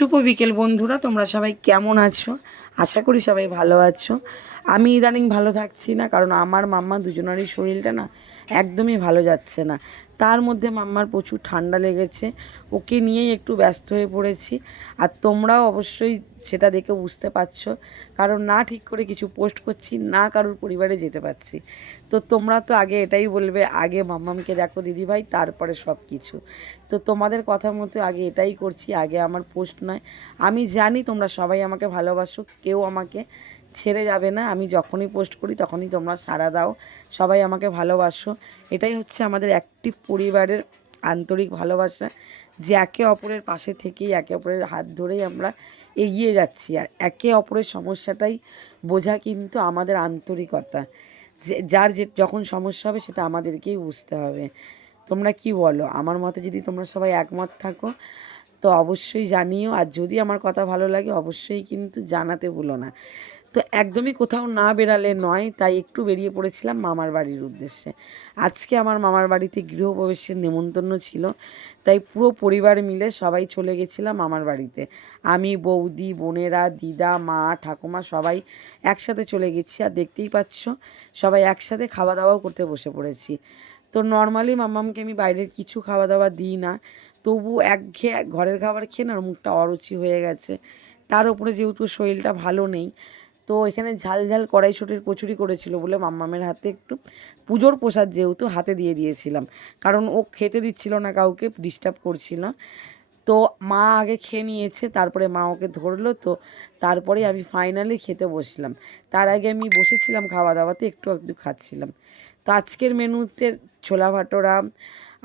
শুভ বিকেল বন্ধুরা, তোমরা সবাই কেমন আছো? আশা করি সবাই ভালো আছো। আমি ইদানিং ভালো থাকছি না, কারণ আমার মাম্মা দুজনেরই শরীরটা না একদমই ভালো যাচ্ছে না। তার মধ্যে মাম্মার প্রচুর ঠান্ডা লেগেছে, ওকে নিয়েই একটু ব্যস্ত হয়ে পড়েছি। আর তোমরাও অবশ্যই সেটা দেখে বুঝতে পারছো, কারণ না ঠিক করে কিছু পোস্ট করছি, না কারোর পরিবারে যেতে পারছি। তো তোমরা তো আগে এটাই বলবে, আগে মাম্মামকে দেখো দিদিভাই, তারপরে সব কিছু। তো তোমাদের কথা মতো আগে এটাই করছি, আগে আমার পোস্ট নয়। আমি জানি তোমরা সবাই আমাকে ভালোবাসো, কেউ আমাকে ছেড়ে যাবে না। আমি যখনই পোস্ট করি তখনই তোমরা সাড়া দাও, সবাই আমাকে ভালোবাসো। এটাই হচ্ছে আমাদের একটি পরিবারের আন্তরিক ভালোবাসা, যে একে অপরের পাশে থেকেই একে অপরের হাত ধরেই আমরা এগিয়ে যাচ্ছি। আর একে অপরের সমস্যাটাই বোঝা কিন্তু আমাদের আন্তরিকতা। যে যার যখন সমস্যা হবে সেটা আমাদেরকেই বুঝতে হবে। তোমরা কি বলো? আমার মতে যদি তোমরা সবাই একমত থাকো তো অবশ্যই জানিও, আর যদি আমার কথা ভালো লাগে অবশ্যই কিন্তু জানাতে ভুলো না। তো একদমই কোথাও না বেরালে নয়, তাই একটু বেরিয়ে পড়েছিলাম মামার বাড়ির উদ্দেশ্যে। আজকে আমার মামার বাড়িতে গৃহপ্রবেশের নেমন্তন্ন ছিল, তাই পুরো পরিবার মিলে সবাই চলে গেছিলাম মামার বাড়িতে। আমি, বৌদি, বোনেরা, দিদা, মা, ঠাকুমা সবাই একসাথে চলে গেছি। আর দেখতেই পাচ্ছ সবাই একসাথে খাওয়া দাওয়াও করতে বসে পড়েছি। তো নর্মালি মাম্মামকে আমি বাইরের কিছু খাওয়া দাওয়া দিই না, তবু একঘেয়ে ঘরের খাবার খেয়ে না ওর মুখটা অরুচি হয়ে গেছে। তার উপরে যেহেতু শরীরটা ভালো নেই, তো এখানে ঝাল ঝাল কড়াইশুঁটির কচুরি করেছিল বলে মাম্মামের হাতে একটু, পুজোর প্রসাদ যেহেতু, হাতে দিয়ে দিয়েছিলাম। কারণ ও খেতে দিচ্ছিল না, কাউকে ডিস্টার্ব করছিল। তো মা আগে খেয়ে নিয়েছে, তারপরে মা ওকে ধরলো, তো তারপরে আমি ফাইনালি খেতে বসলাম। তার আগে আমি বসেছিলাম খাওয়া দাওয়াতে, একটু একটু খাচ্ছিলাম। তো আজকের মেনুতে ছোলা ভাটোরা,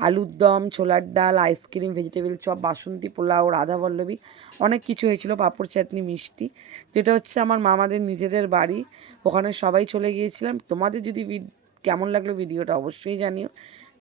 আলুর দম, ছোলার ডাল, আইসক্রিম, ভেজিটেবিল চপ, বাসন্তী পোলাও, রাধাবল্লভী, অনেক কিছু হয়েছিল, পাঁপড়, চাটনি, মিষ্টি। তো এটা হচ্ছে আমার মামাদের নিজেদের বাড়ি, ওখানে সবাই চলে গিয়েছিলাম। তোমাদের যদি কেমন লাগলো ভিডিওটা অবশ্যই জানিও।